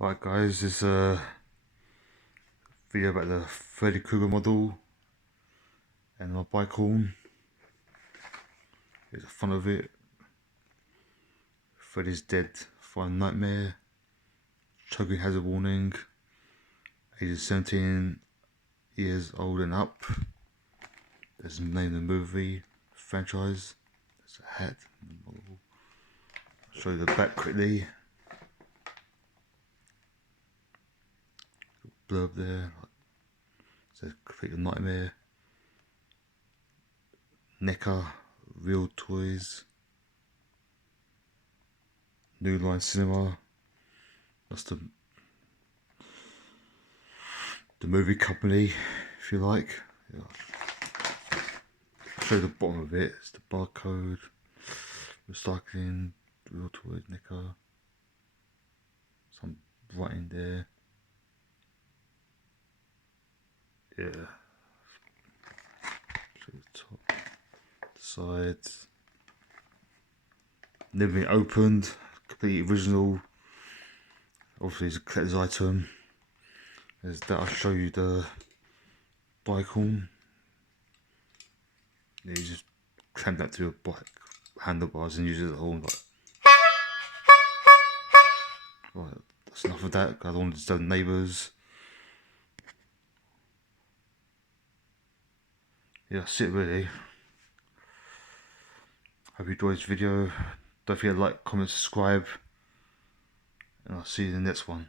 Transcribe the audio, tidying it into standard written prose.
Alright guys, this is a video about the Freddy Kruger model and my bike horn. Here's the front of it. Freddy's dead, Final Nightmare, choking hazard warning, ages 17 years old and up. There's the name of the movie, franchise. There's a hat, I'll show you the back quickly. Blurb there, says Complete the Nightmare. NECA, Real Toys, New Line Cinema. That's the movie company, if you like. Yeah. I'll show you the bottom of it. It's the barcode, recycling, Real Toys, NECA. Some writing there. Yeah. Show you the top, the sides. Never been opened. Completely original. Obviously, it's a collector's item. There's that. I'll show you the bike horn. You just clamp that to your bike handlebars and use it as a horn. Right, that's enough of that. I don't want to disturb neighbours. Yeah, that's it really. Hope you enjoyed this video. Don't forget to like, comment, subscribe, and I'll see you in the next one.